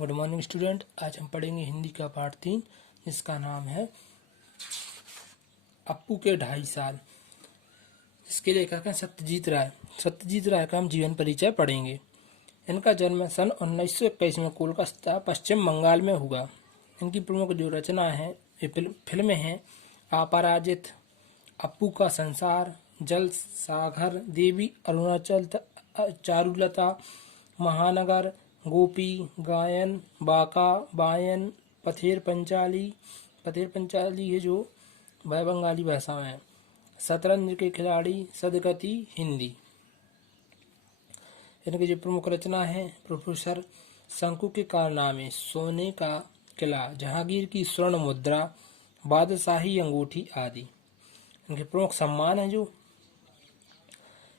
Good morning student. आज हम पढ़ेंगे हिंदी का पाठ 3 जिसका नाम है अप्पू के 2.5 साल। इसके लेखक हैं सत्यजीत राय। सत्यजीत राय का हम जीवन परिचय पढ़ेंगे। इनका जन्म सन 1921 में कोलकाता पश्चिम बंगाल में हुआ। इनकी प्रमुख जो रचना है फिल्में हैं अपराजित, अप्पू का संसार, जल सागर, देवी अरुणाचल, चारुलता, महानगर, गोपी, गायन, बाका, बायन, पथेर पंचाली है जो वह बंगाली भाषा में है, शतरंज के खिलाड़ी, सदगति, हिंदी। इनकी जो प्रमुख रचना है प्रोफेसर शंकु के कारनामे, सोने का किला, जहांगीर की स्वर्ण मुद्रा, बादशाही अंगूठी आदि। इनके प्रमुख सम्मान है जो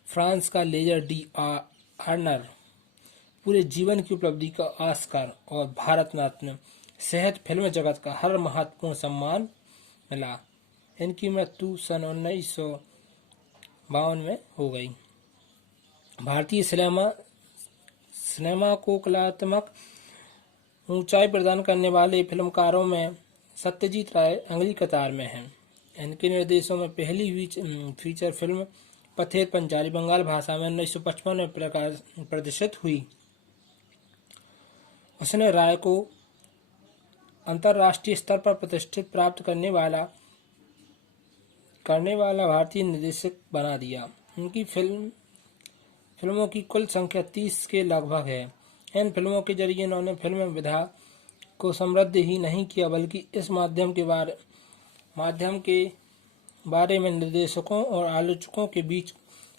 फ्रांस का लेजर डी ऑनर, पूरे जीवन की उपलब्धि का ऑस्कर और भारत रत्न सहित फिल्म जगत का हर महत्वपूर्ण सम्मान मिला। इनकी मृत्यु सन 1952 में हो गई। भारतीय सिनेमा को कलात्मक ऊंचाई प्रदान करने वाले फिल्मकारों में सत्यजीत राय अगली कतार में हैं। इनके निर्देशों में पहली फीचर फिल्म पथेर पंचाली बंगाल भाषा में 1955 में प्रदर्शित हुई। उसने राय को अंतर्राष्ट्रीय स्तर पर प्रतिष्ठित प्राप्त करने वाला भारतीय निर्देशक बना दिया। उनकी फिल्मों की कुल संख्या 30 के लगभग है। इन फिल्मों के जरिए उन्होंने फिल्म विधा को समृद्ध ही नहीं किया बल्कि इस माध्यम के बारे में निर्देशकों और आलोचकों के बीच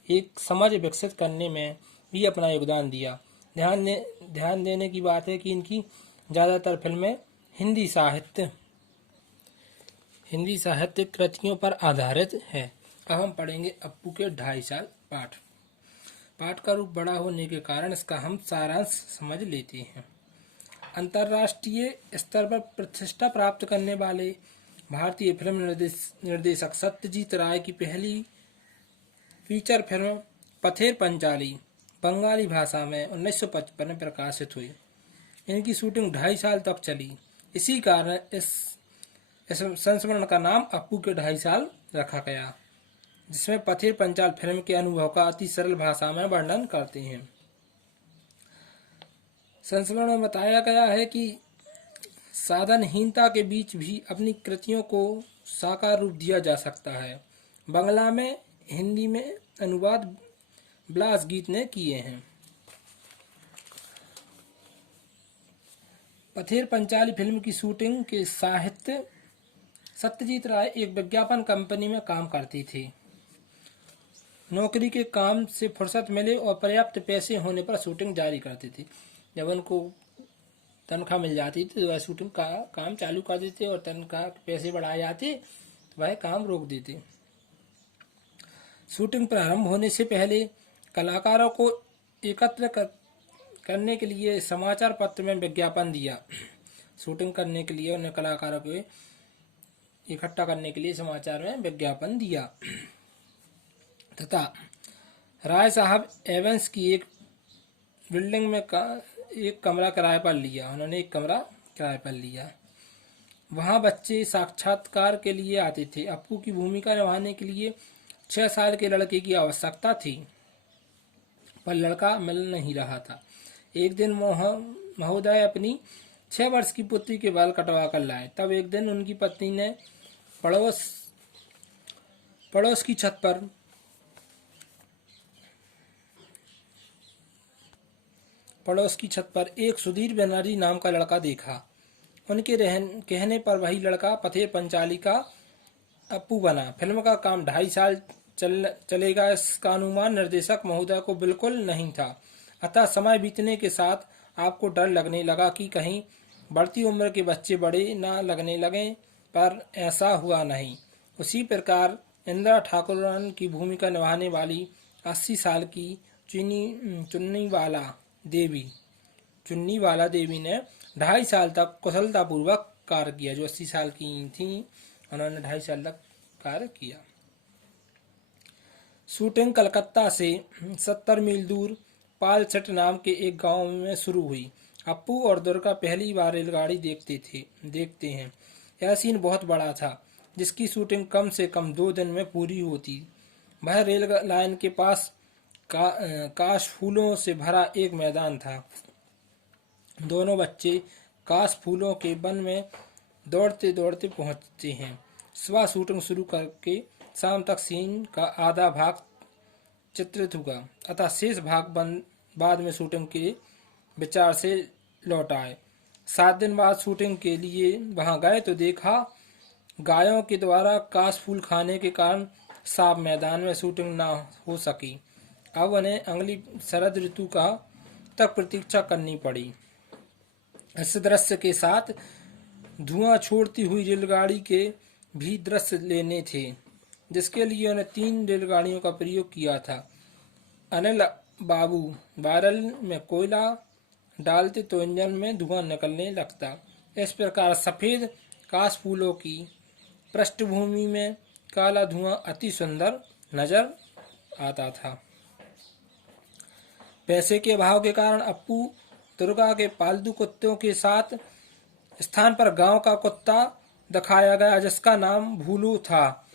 एक समझ विकसित करने में भी अपना योगदान दिया। ध्यान देने की बात है कि इनकी ज़्यादातर फिल्में हिंदी साहित्य कृतियों पर आधारित है। अब हम पढ़ेंगे अप्पू के 2.5 साल पाठ का रूप बड़ा होने के कारण इसका हम सारांश समझ लेते हैं। अंतर्राष्ट्रीय स्तर पर प्रतिष्ठा प्राप्त करने वाले भारतीय फिल्म निर्देशक सत्यजीत राय की पहली फीचर फिल्म पथेर पंचाली बंगाली भाषा में 1955 में प्रकाशित हुई। इनकी शूटिंग 2.5 साल तक चली। इसी कारण इस संस्मरण का नाम अप्पू के 2.5 साल रखा गया, जिसमें पथेर पंचाल फिल्म के अनुभव का अति सरल भाषा में वर्णन करते हैं। संस्मरण में बताया गया है कि साधनहीनता के बीच भी अपनी कृतियों को साकार रूप दिया जा सकता है। बांग्ला में, हिंदी में अनुवाद ब्लास गीत ने किए हैं। पथेर पंचाली फिल्म की शूटिंग के साहित्य सत्यजीत राय एक विज्ञापन कंपनी में काम करती थी। नौकरी के काम से फुर्सत मिले और पर्याप्त पैसे होने पर शूटिंग जारी करती थी। जब उनको तनख्वाह मिल जाती थी तो वह शूटिंग का काम चालू कर देते और तनख्वाह के पैसे बढ़ाए जाते तो वह काम रोक देते। शूटिंग प्रारंभ होने से पहले कलाकारों को एकत्र करने के लिए समाचार पत्र में विज्ञापन दिया। शूटिंग करने के लिए उन्हें कलाकारों को इकट्ठा करने के लिए समाचार में विज्ञापन दिया तथा राय साहब एवेंस की एक बिल्डिंग में एक कमरा किराए पर लिया। उन्होंने एक कमरा किराए पर लिया। वहाँ बच्चे साक्षात्कार के लिए आते थे। अप्पू की भूमिका निभाने के लिए 6 साल के लड़के की आवश्यकता थी, पर लड़का मिल नहीं रहा था। एक दिन महोदय अपनी 6 वर्ष की पुत्री के बाल कटवा कर लाए। तब एक दिन उनकी पत्नी ने पड़ोस की छत पर एक सुधीर बनर्जी नाम का लड़का देखा। उनके कहने पर वही लड़का पथेर पंचाली का अप्पू बना। फिल्म का काम 2.5 साल चलेगा इसका अनुमान निर्देशक महोदय को बिल्कुल नहीं था। अतः समय बीतने के साथ आपको डर लगने लगा कि कहीं बढ़ती उम्र के बच्चे बड़े न लगने लगें, पर ऐसा हुआ नहीं। उसी प्रकार इंदिरा ठाकुरन की भूमिका निभाने वाली 80 साल की चुन्नीवाला देवी ने 2.5 साल तक कुशलतापूर्वक कार्य किया। जो 80 साल की थी उन्होंने 2.5 साल तक कार्य किया। शूटिंग कलकत्ता से 70 मील दूर पालसेट नाम के एक गांव में शुरू हुई। अप्पू और दुर्गा पहली बार रेलगाड़ी देखते हैं। यह सीन बहुत बड़ा था, जिसकी शूटिंग कम से कम 2 दिन में पूरी होती। वह रेल लाइन के पास काश फूलों से भरा एक मैदान था। दोनों बच्चे काश फूलों के वन में दौड़ते दौड़ते पहुंचते हैं। सुबह शूटिंग शुरू करके शाम तक सीन का आधा भाग चित्रित हुआ, अतः शेष भाग बाद में शूटिंग के विचार से लौट आए। 7 दिन बाद शूटिंग के लिए वहां गए तो देखा गायों के द्वारा काश फूल खाने के कारण साफ मैदान में शूटिंग न हो सकी। अब उन्हें अगली शरद ऋतु का तक प्रतीक्षा करनी पड़ी। इस दृश्य के साथ धुआं छोड़ती हुई रेलगाड़ी के भी दृश्य लेने थे, जिसके लिए उन्हें 3 रेलगाड़ियों का प्रयोग किया था। अनिल बाबू बैरल में कोयला डालते तो इंजन में धुआं निकलने लगता। इस प्रकार सफेद काश फूलों की पृष्ठभूमि में काला धुआं अति सुंदर नजर आता था। पैसे के अभाव के कारण अप्पू दुर्गा के पालतू कुत्तों के साथ स्थान पर गांव का कुत्ता दिखाया गया, जिसका नाम भूलू था।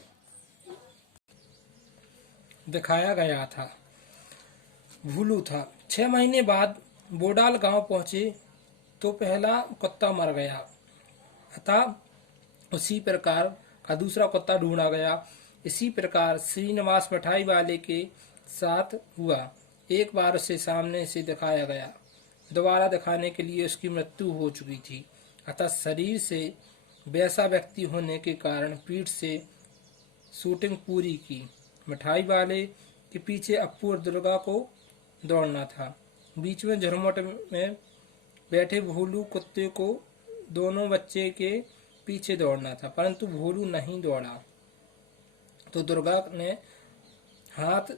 6 महीने बाद बोडाल गांव पहुंचे तो पहला कुत्ता मर गया, अतः उसी प्रकार का दूसरा कुत्ता ढूंढा गया। इसी प्रकार श्रीनिवास मिठाई वाले के साथ हुआ। एक बार उसे सामने से दिखाया गया, दोबारा दिखाने के लिए उसकी मृत्यु हो चुकी थी, अतः शरीर से वैसा व्यक्ति होने के कारण पीठ से शूटिंग पूरी की। मिठाई वाले के पीछे अप्पू और दुर्गा को दौड़ना था। बीच में झुरमुट में बैठे भोलू कुत्ते को दोनों बच्चे के पीछे दौड़ना था, परंतु भोलू नहीं दौड़ा तो दुर्गा ने हाथ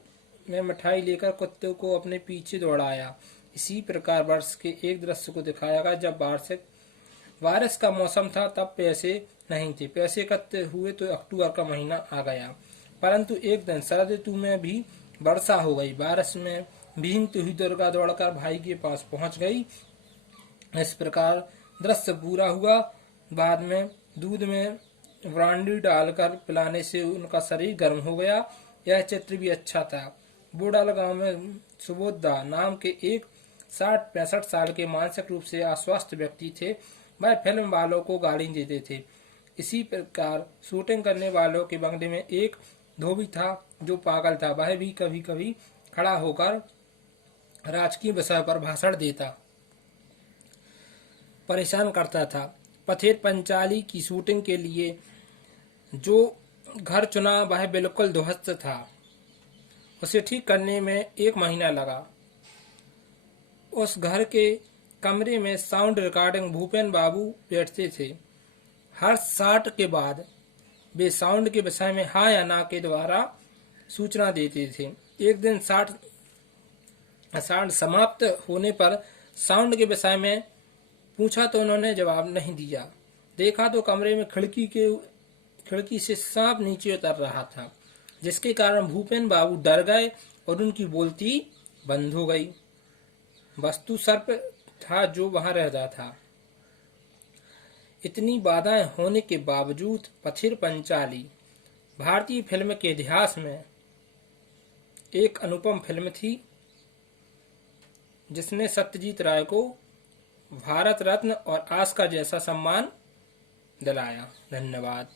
में मिठाई लेकर कुत्ते को अपने पीछे दौड़ाया। इसी प्रकार वर्ष के एक दृश्य को दिखाया गया। जब बारिश का मौसम था तब पैसे नहीं थे। पैसे इकट्ठे हुए तो अक्टूबर का महीना आ गया, परंतु एक दिन शरद ऋतु में भी वर्षा हो गई। बारिश में भीगती हुई दुर्गा दौड़कर भाई के पास पहुंच गई। इस प्रकार दृश्य पूरा हुआ। बाद में दूध में ब्रांडी डालकर पिलाने से उनका शरीर गर्म हो गया। यह चित्र भी अच्छा था। बोडाल गांव में सुबोधा नाम के एक 60-65 साल के मानसिक रूप से अस्वस्थ व्यक्ति थे। वह फिल्म वालों को गाली देते थे। इसी प्रकार शूटिंग करने वालों के बंगले में एक धोबी था जो पागल था। वह भी कभी कभी खड़ा होकर राजकीय विषय पर भाषण देता, परेशान करता था। पथेर पंचाली की शूटिंग के लिए जो घर चुना वह बिल्कुल ध्वस्त था। उसे ठीक करने में 1 महीना लगा। उस घर के कमरे में साउंड रिकॉर्डिंग भूपेन बाबू बैठते थे। हर शॉट के बाद वे साउंड के विषय में हाँ या ना के द्वारा सूचना देते थे। एक दिन शॉट समाप्त होने पर साउंड के विषय में पूछा तो उन्होंने जवाब नहीं दिया। देखा तो कमरे में खिड़की से सांप नीचे उतर रहा था, जिसके कारण भूपेन बाबू डर गए और उनकी बोलती बंद हो गई। वस्तु सर्प था जो वहां रहता था। इतनी बाधाएं होने के बावजूद पथेर पंचाली भारतीय फिल्म के इतिहास में एक अनुपम फिल्म थी, जिसने सत्यजीत राय को भारत रत्न और ऑस्कर जैसा सम्मान दिलाया। धन्यवाद।